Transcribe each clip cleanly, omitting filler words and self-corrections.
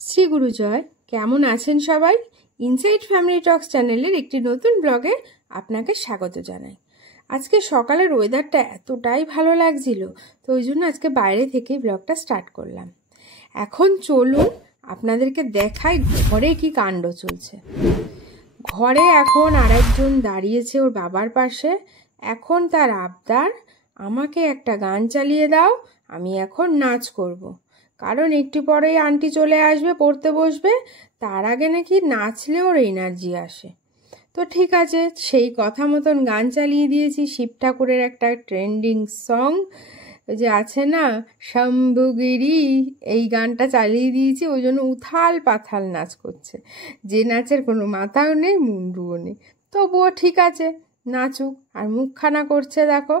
শ্রী গুরু জয়। কেমন আছেন সবাই? ইনসাইড ফ্যামিলি টক্স চ্যানেলের একটি নতুন ব্লগে আপনাকে স্বাগত জানাই। আজকে সকালের ওয়েদারটা এতটাই ভালো লাগছিল, তো ওই জন্য আজকে বাইরে থেকে ব্লগটা স্টার্ট করলাম। এখন চলুন আপনাদেরকে দেখাই ঘরে কি কাণ্ড চলছে। ঘরে এখন আরেকজন দাঁড়িয়েছে ওর বাবার পাশে। এখন তার আবদার, আমাকে একটা গান চালিয়ে দাও, আমি এখন নাচ করব। কারণ একটু পরেই আন্টি চলে আসবে, পড়তে বসবে, তার আগে নাকি নাচলে ওর এনার্জি আসে। তো ঠিক আছে, সেই কথা মতন গান চালিয়ে দিয়েছি। শিব ঠাকুরের একটা ট্রেন্ডিং সং যে আছে না, শম্ভুগিরি, এই গানটা চালিয়ে দিয়েছি। ওই জন্য উথাল পাথাল নাচ করছে, যে নাচের কোনো মাথাও নেই মুন্ডুও নেই। তবুও ঠিক আছে, নাচুক। আর মুখখানা করছে দেখো,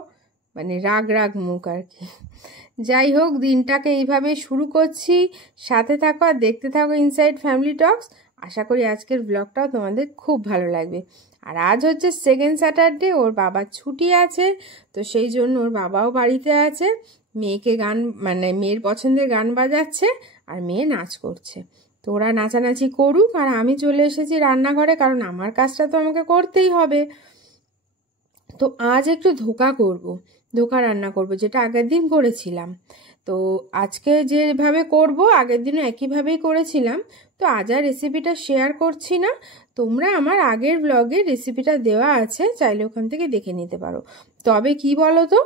মানে রাগ রাগ মুখ আর কি। যাই হোক, দিনটাকে এইভাবে শুরু করছি। সাথে থাকো আর দেখতে থাকো ইনসাইড ফ্যামিলি টক্স। আশা করি আজকের ব্লগটাও তোমাদের খুব ভালো লাগবে। আর আজ হচ্ছে সেকেন্ড স্যাটারডে, ওর বাবার ছুটি আছে, তো সেই জন্য ওর বাবাও বাড়িতে আছে। মেয়েকে গান, মানে মেয়ের পছন্দের গান বাজাচ্ছে আর মেয়ে নাচ করছে। তো ওরা নাচানাচি করুক, আর আমি চলে এসেছি রান্নাঘরে, কারণ আমার কাজটা তো আমাকে করতেই হবে। তো আজ একটু ধোকা রান্না করব, যেটা আগের দিন করেছিলাম। তো আজকে যেভাবে করব, আগের দিনও একইভাবেই করেছিলাম। তো আজ আর রেসিপিটা শেয়ার করছি না, তোমরা আমার আগের ব্লগে রেসিপিটা দেওয়া আছে, চাইলে ওখান থেকে দেখে নিতে পারো। তবে কি বলো তো,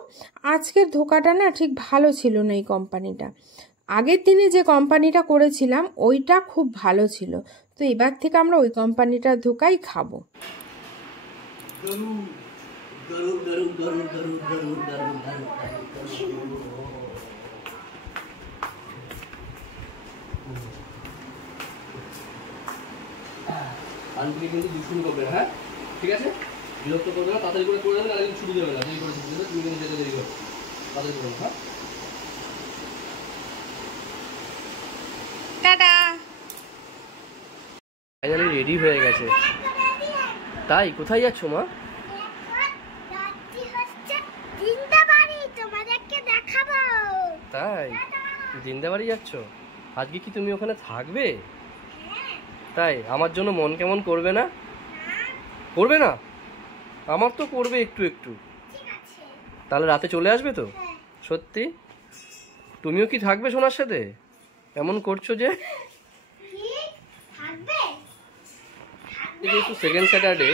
আজকের ধোকাটা না ঠিক ভালো ছিল না। এই কোম্পানিটা, আগের দিনে যে কোম্পানিটা করেছিলাম ওইটা খুব ভালো ছিল। তো এবার থেকে আমরা ওই কোম্পানিটার ধোকাই খাবো। गरुड़ गरुड़ गरुड़ गरुड़ गरुड़ गरुड़ गरुड़ আন্টি কিন্তু শুরু করবে। হ্যাঁ ঠিক আছে, বিরক্ত করবে না, তাড়াতাড়ি করে দেবেন, আর ছুটি যাবে না। দেরি করে ছুটি দেবে, তুমি কিন্তু যেতে দেরি করো, তাড়াতাড়ি করো। হ্যাঁ টাটা। ফাইনালি রেডি হয়ে গেছে। তাই কোথায় যাচ্ছ মা? তাই জিন্দাবাড়ি যাচ্ছ? আজকে কি তুমি ওখানে থাকবে? তাই আমার জন্য মন কেমন করবে না? করবে না? আমার তো করবে একটু একটু। তাহলে রাতে চলে আসবে তো? সত্যি? তুমিও কি থাকবে সোনার সাথে? এমন করছো যে। যেহেতু সেকেন্ড স্যাটারডে,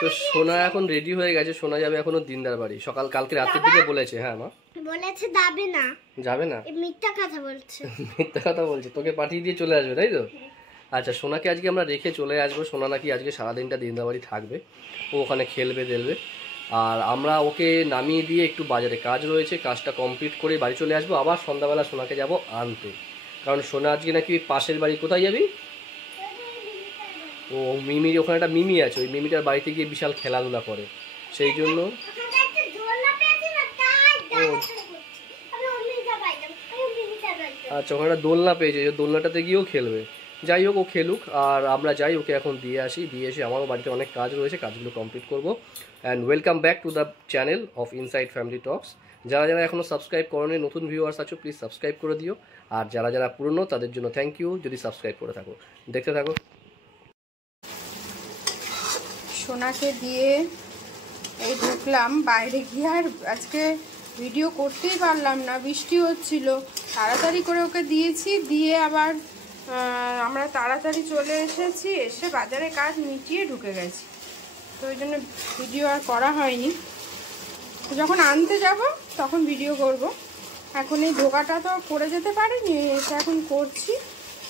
তো সোনা এখন রেডি হয়ে গেছে। সোনা যাবে এখনো দিনদার বাড়ি, কালকে রাতের দিকে বলেছে। হ্যাঁ মা বলেছে যাবে না। যাবে না? মিথ্যা কথা বলছে। মিথ্যা কথা বলছে, তোকে পাঠিয়ে দিয়ে চলে আসবে, তাই তো? আচ্ছা, সোনাকে আজকে আমরা রেখে চলে আসবো। সোনা নাকি আজকে সারাদিনটা দিনদার বাড়ি থাকবে, ও ওখানে খেলবে দেলবে। আর আমরা ওকে নামিয়ে দিয়ে একটু বাজারে কাজ রয়েছে, কাজটা কমপ্লিট করে বাড়ি চলে আসবো। আবার সন্ধ্যাবেলা সোনাকে যাব আনতে, কারণ সোনা আজকে নাকি পাশের বাড়ি। কোথায় যাবি? ও মিমির ওখানে একটা মিমি আছে, ওই মিমিটার বাড়িতে গিয়ে বিশাল খেলাধুলা করে, সেই জন্য। আচ্ছা, ওখানে একটা দোলনা পেয়েছে, দোলনাটাতে গিয়েও খেলবে। যাই হোক, ও খেলুক, আর আমরা যাই ওকে এখন দিয়ে আসি। দিয়ে এসে আমারও বাড়িতে অনেক কাজ রয়েছে, কাজগুলো কমপ্লিট করবো। And welcome back to the channel of inside family talks. যারা যারা এখনও সাবস্ক্রাইব করেনি, নতুন ভিউয়ার্স আছো, প্লিজ সাবস্ক্রাইব করে দিও। আর যারা যারা পুরনো, তাদের জন্য থ্যাংক ইউ যদি সাবস্ক্রাইব করে থাকো। দেখতে থাকো। সোনাকে দিয়ে এই ঢুকলাম বাইরে গিয়ে, আর আজকে ভিডিও করতেই পারলাম না, বৃষ্টি হচ্ছিল। তাড়াতাড়ি করে ওকে দিয়েছি, দিয়ে আবার আমরা তাড়াতাড়ি চলে এসেছি, এসে বাজারে কাজ মিটিয়ে ঢুকে গেছি। তো ওই জন্য ভিডিও আর করা হয়নি। যখন আনতে যাব তখন ভিডিও করব। এখন এই ধোকাটা তো করে যেতে পারিনি, এটা এখন করছি।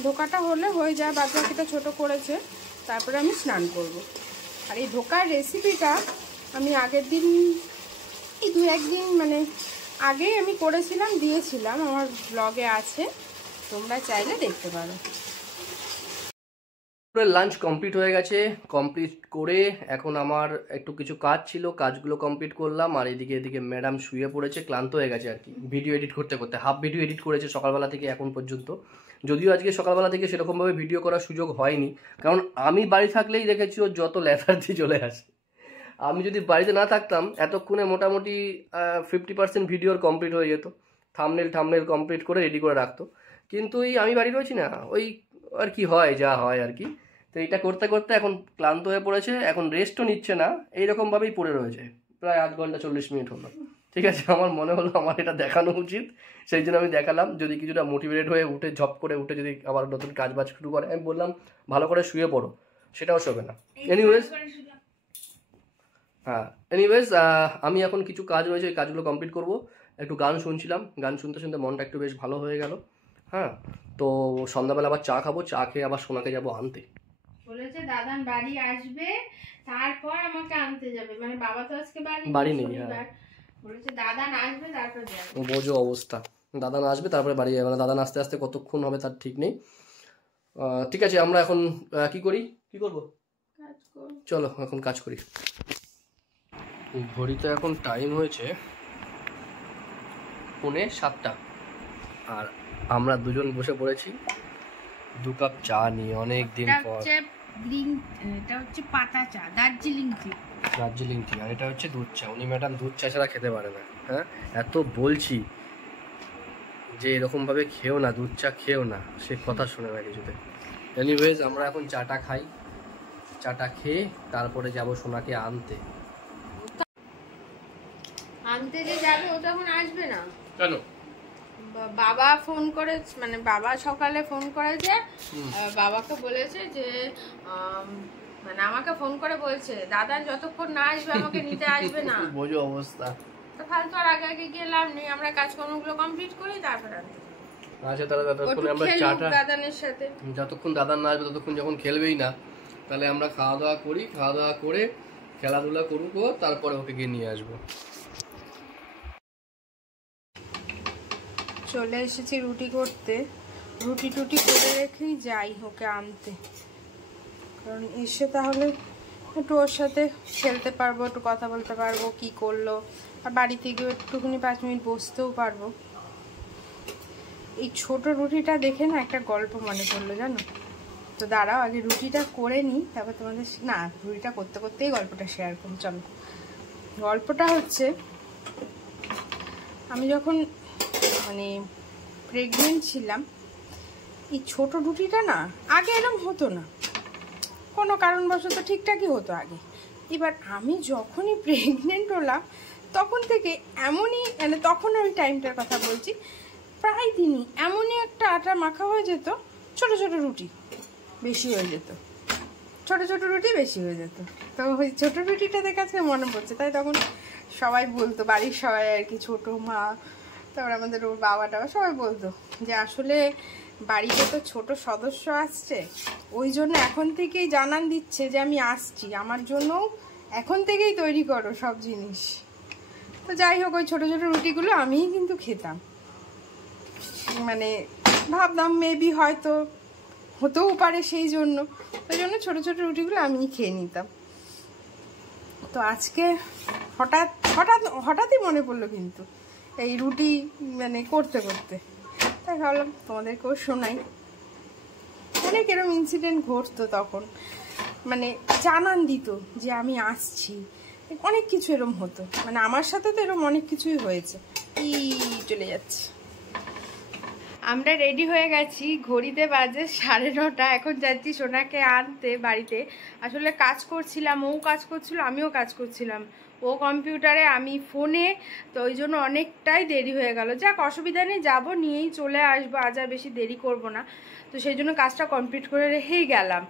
ধোকাটা হলে হয়ে যায়, বাচ্চাটা ছোটো করেছে, তারপরে আমি স্নান করব। আর এই ধোকার রেসিপিটা আমি আগের দিন, এই 2-1 দিন মানে আগেই আমি করেছিলাম, দিয়েছিলাম, আমার ব্লগে আছে, তোমরা চাইলে দেখতে পারো। লাঞ্চ কমপ্লিট হয়ে গেছে। কমপ্লিট করে এখন আমার একটু কিছু কাজ ছিল, কাজগুলো কমপ্লিট করলাম। আর এদিকে ম্যাডাম শুয়ে পড়েছে, ক্লান্ত হয়ে গেছে আর কি, ভিডিও এডিট করতে করতে। হাফ ভিডিও এডিট করেছে সকালবেলা থেকে এখন পর্যন্ত। যদিও আজকে সকালবেলা থেকে সেরকমভাবে ভিডিও করার সুযোগ হয়নি, কারণ আমি বাড়ি থাকলেই দেখেছি ও যত লেথার্জি চলে আসে। আমি যদি বাড়িতে না থাকতাম, এতক্ষণে মোটামুটি 50% ভিডিওর কমপ্লিট হয়ে যেত। থাম্বনেল কমপ্লিট করে রেডি করে রাখতো। কিন্তু আমি বাড়ি রয়েছি না, ওই আর কি হয়, যা হয় আর কি। তো এটা করতে করতে এখন ক্লান্ত হয়ে পড়েছে, এখন রেস্টও নিচ্ছে না, এইরকমভাবেই পড়ে রয়েছে। প্রায় 8 ঘন্টা 40 মিনিট হলো। ঠিক আছে, আমার মনে হলো আমার এটা দেখানো উচিত, সেই জন্য আমি দেখালাম। যদি কিছুটা মোটিভেটেড হয়ে উঠে ঝপ করে উঠে যদি আবার নতুন কাজ বাজ শুরু করে, আমি বললাম ভালো করে শুয়ে পড়ো, সেটাও শোবে না। এনিওয়েজ এনিওয়েজ আমি এখন কিছু কাজ রয়েছে, এই কাজগুলো কমপ্লিট করব। একটু গান শুনছিলাম, গান শুনতে শুনতে মনটা একটু বেশ ভালো হয়ে গেল। হ্যাঁ, তো সন্ধ্যাবেলা আবার চা খাবো, চা খেয়ে আবার সোনাকে যাবো আনতে। বলেছে দাদান বাড়ি আসবে, তারপর আমাকে আনতে যাবে। মানে বাবা তো আজকে বাড়ি নেই। হ্যাঁ, বলেছে দাদান আসবে তারপর যাবে। বোঝো অবস্থা, দাদান আসবে তারপরে বাড়ি যাবে। মানে দাদান আসতে আসতে কতক্ষণ হবে তার ঠিক নেই। ঠিক আছে, আমরা এখন কি করবো, চলো এখন কাজ করি। ঘড়িতে এখন টাইম হয়েছে 6:45, আর আমরা দুজন বসে পড়েছি 2 কাপ চা নিয়ে অনেক দিন পর। এটা হচ্ছে পাতা চা, দার্জিলিং টি, আর এটা হচ্ছে দুধ চা। উনি ম্যাডাম দুধ চা ছাড়া খেতে পারে না। হ্যাঁ, এত বলছি যে এরকম ভাবে খেও না, দুধ চা খেও না, সে কথা শুনে না কিছুতে। এনিওয়েজ আমরা এখন চাটা খাই, চাটা খেয়ে তারপরে যাব সোনাকে আনতে। যে যাবে ও তখন আসবে না। কেন? বাবা ফোন করে, মানে বাবা সকালে ফোন করেছে, বাবাকে বলেছে যে মানে আমাকে ফোন করে বলছে দাদা যতক্ষণ না আসবে আমাকে নিতে আসবে না। বোঝো অবস্থা। তো ফালতু আর আগে আগে গেলাম নেই, আমরা কাজকর্মগুলো কমপ্লিট করি তারপর আনতে। আচ্ছা, তাহলে ততক্ষণ আমরা চাটা, দাদানের সাথে যতক্ষণ দাদা না আসবে ততক্ষণ যখন খেলবেই না, তাহলে আমরা খাওয়া দাওয়া করি, খাওয়া দাওয়া করে খেলাধুলা করুক, তারপরে ওকে গিয়ে নিয়ে আসবো। চলে এসেছি রুটি করতে, রুটি টুটি করে রেখেই যাই ওকে আনতে, কারণ এসে তাহলে একটু ওর সাথে খেলতে পারবো, একটু কথা বলতে পারবো কি করলো, আর বাড়িতে গিয়ে একটুখানি 5 মিনিট বসতেও পারবো। এই ছোট রুটিটা দেখে না একটা গল্প মনে পড়লো জানো তো। দাঁড়াও আগে রুটিটা করে নিই, তারপর তোমাদের, না রুটিটা করতে করতেই গল্পটা শেয়ার করি। চলো, গল্পটা হচ্ছে আমি যখন মানে প্রেগনেন্ট ছিলাম, এই ছোট রুটিটা না আগে এরকম হতো না, কোনো কারণবশত ঠিকঠাকই হতো আগে। এবার আমি যখনই প্রেগনেন্ট হলাম তখন থেকে এমনই, মানে তখন ওই টাইমটার কথা বলছি, প্রায় দিনই এমনই একটা আটা মাখা হয়ে যেত, ছোট ছোট রুটি বেশি হয়ে যেত, ছোট ছোট রুটি বেশি হয়ে যেত। তো ওই ছোট রুটিটা দেখে আজকে মনে পড়ছে, তাই তখন সবাই বলতো, বাড়ির সবাই আর কি, ছোট মা, তারপর আমাদের ওর বাবা টাবা সবাই বলতো যে আসলে বাড়িতে তো ছোট সদস্য আসছে, ওই জন্য এখন থেকেই জানান দিচ্ছে যে আমি আসছি, আমার জন্য এখন থেকেই তৈরি করো সব জিনিস। তো যাই হোক, ওই ছোট ছোট রুটিগুলো আমিই কিন্তু খেতাম, মানে ভাবতাম মেবি হয়তো হতেও পারে, সেই জন্য ওই জন্য ছোট ছোট রুটিগুলো আমিই খেয়ে নিতাম। তো আজকে হঠাৎই মনে পড়লো কিন্তু এই রুটি মানে করতে করতে, তাই ভাবলাম তোমাদেরকেও শোনাই। অনেক এরকম ইনসিডেন্ট ঘটতো তখন, মানে জানান দিত যে আমি আসছি, অনেক কিছু এরম হতো, মানে আমার সাথে তো এরম অনেক কিছুই হয়েছে। চলে যাচ্ছে, আমরা রেডি হয়ে গেছি, ঘড়িতে বাজে 9:30, এখন যাচ্ছি সোনাকে আনতে বাড়িতে। আসলে কাজ করছিলাম, ও কাজ করছিল, আমিও কাজ করছিলাম, ও কম্পিউটারে আমি ফোনে, তো ওই জন্য অনেকটাই দেরি হয়ে গেল। যাক অসুবিধা নেই, যাবো নিয়েই চলে আসবো, আজ আর বেশি দেরি করব না। তো সেই জন্য কাজটা কমপ্লিট করে রেখেই গেলাম,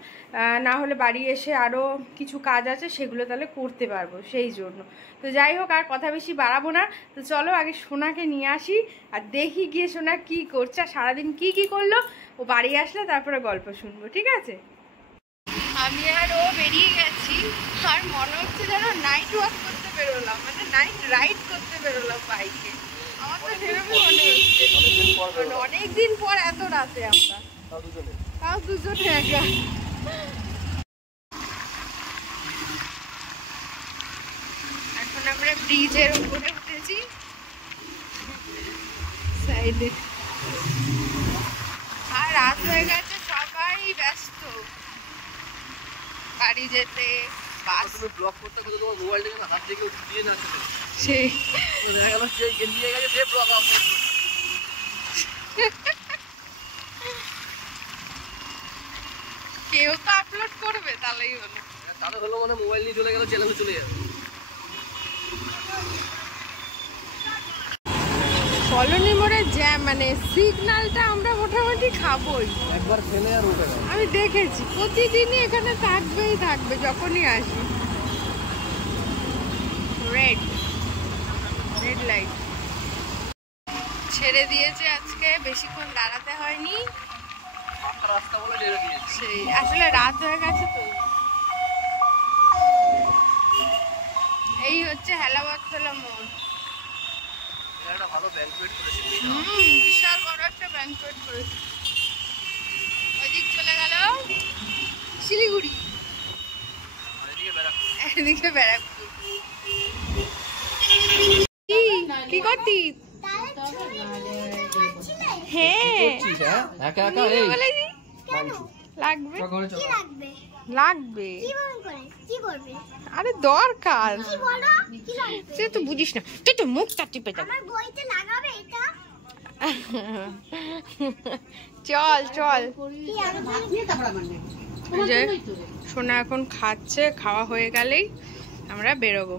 না হলে বাড়ি এসে আরও কিছু কাজ আছে সেগুলো তাহলে করতে পারবো, সেই জন্য। তো যাই হোক, আর কথা বেশি বাড়াবো না, তো চলো আগে সোনাকে নিয়ে আসি আর দেখি গিয়ে সোনা কি করছে, আর সারাদিন কি করলো, ও বাড়ি আসলে তারপরে গল্প শুনবো, ঠিক আছে? আমি আর ও বেরিয়ে গেছি, আর মনে হচ্ছে যেন নাইট ওয়াক করতে বেরোলাম, মানে নাইট রাইড করতে বেরোলাম বাইকে। আমার তো সেরকমই মনে হচ্ছে, অনেকদিন পর এত রাতে আমরা, তাও দুজনে একা। এখন আমরা ব্রিজের উপরে উঠেছি, সাইডে, আর রাত হয়ে গেছে, সবাই ব্যস্ত বাড়ি যেতে। ব্লগ করতে করতে তোমার মোবাইলটা যেন হাত থেকে দিয়ে না চলে, সেই দেখা গেল যে নিয়ে গেছে সে ব্লগ অফ। কেউ তো আপলোড করবে, তাহলেই হলো। তাহলে হলো মানে মোবাইল নিয়ে চলে গেল, চ্যানেলে চলে যাবে। কলোনি মোড়ে মানে সিগন্যালটা আমরা মোটামুটি খাবোই, একবার খেলে আর উঠে গেল। আমি দেখেছি প্রতিদিনই এখানে থাকবেই থাকবে যখনই আসি। রেড লাইট ছেড়ে দিয়েছে আজকে, বেশিক্ষণ দাঁড়াতে হয়নি। রাস্তা বলে ছেড়ে দিয়েছে। সেই আসলে রাত হয়ে গেছে তো। এই হচ্ছে হেলাবরতলা মোড়। একটা ভালো ব্যাংকুয়েট করেছে। বিশাল বড় একটা ব্যাংকুয়েট করেছে। ওইদিক চলে গেল শিলিগুড়ি, এদিকে ব্যারাকপুর। কি করতি? হ্যাঁ একা একা এই লাগবে কি লাগবে? লাগবে, কি মনে করে? কি করবে? আরে দরকার, কি বলো? কি লাগবে? তুই তো বুঝিস না, তুই তো মুখটা টিপে যাবে। আমার বইতে লাগাবে এটা? চল চল। কি আমি যে সোনা এখন খাচ্ছে, খাওয়া হয়ে গেলেই আমরা বেরোবো।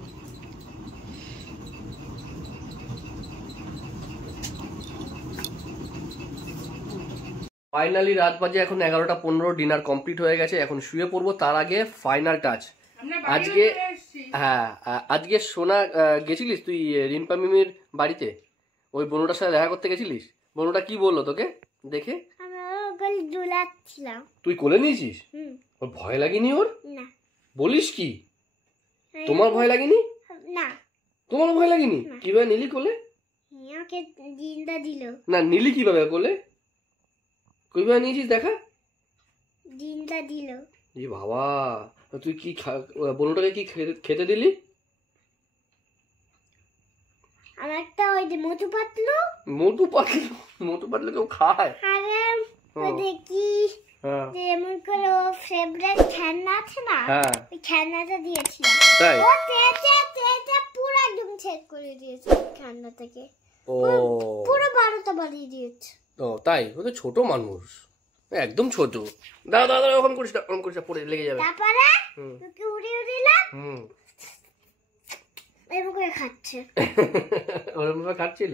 ফাইনালি রাত বাজে এখন 11:15, ডিনার কমপ্লিট হয়ে গেছে, এখন শুয়ে পড়বো। তার আগে ফাইনাল টাচ। আজকে হ্যাঁ, আজকে সোনা গেছিলিস তুই রিম্পা মিমির বাড়িতে? ওই বনুটার সাথে দেখা করতে গেছিলিস? বনুটা কি বললো তোকে দেখে? আমরা ওগুলো দুলাচ্ছিলাম। তুই কোলে নিয়েছিস? ওর ভয় লাগেনি? ওর না। বলিস কি? তোমার ভয় লাগেনি? না। তোমার ভয় লাগেনি? কিভাবে নিলি কোলে? আমাকে জিন্দা দিল। না নিলি কিভাবে কোলে? কিভাবে নিয়েছিস দেখা? জিন্দা দিল। এ বাবা, তুই কি বনুটাকে কি খেতে দিলি? আমারটা ওই যে মোটু পাতলু। মোটু পাতলু কেউ খায়? আরে ওই কি হ্যাঁ যে এমন করে ও ফেভারিট খেলনা আছে না, হ্যাঁ ওই খেলনাটা দিয়েছিলাম। তাই? ও তেতে পুরো একদম চেক করে দিয়েছে খেলনা থেকে। ও পুরো 12টা বানিয়ে দিয়েছে। ও তাই? ও তো ছোট মানুষ, একদম ছোট। দাদা দাদা ওরকম করিস না, ওরকম করিস না, পড়ে লেগে যাবে। তারপরে হুম ওকে উড়িয়ে দিলাম, হুম এরকম করে খাচ্ছে। ওরকম ভাবে খাচ্ছিল।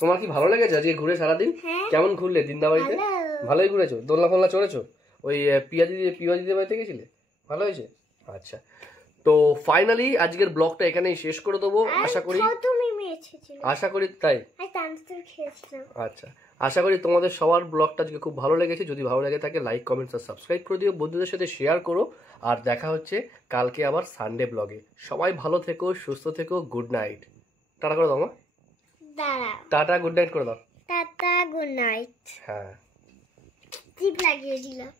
তোমার কি ভালো লেগেছে আজকে ঘুরে সারাদিন? হ্যাঁ। কেমন ঘুরলে দিনদাবাড়িতে? ভালো। ভালোই ঘুরেছো? দোলনা ফোলনা চড়েছো? ওই পিয়াদিদের বাড়িতে গেছিলে? ভালো হয়েছে? আচ্ছা, তো ফাইনালি আজকের ব্লগটা এখানেই শেষ করে দেবো। আশা করি তাই। আচ্ছা, আশা করি তোমাদের সবার ব্লগটা আজকে খুব ভালো লেগেছে। যদি ভালো লেগে থাকে লাইক কমেন্টস আর সাবস্ক্রাইব করে দিও, বন্ধুদের সাথে শেয়ার করো। আর দেখা হচ্ছে কালকে আবার সানডে ব্লগে। সবাই ভালো থেকো, সুস্থ থেকো, গুড নাইট। টাটা করে দাও মা। টাটা গুড নাইট করে দাও। Tata good night. হ্যাঁ, টিপ লাগিয়ে দিলাম।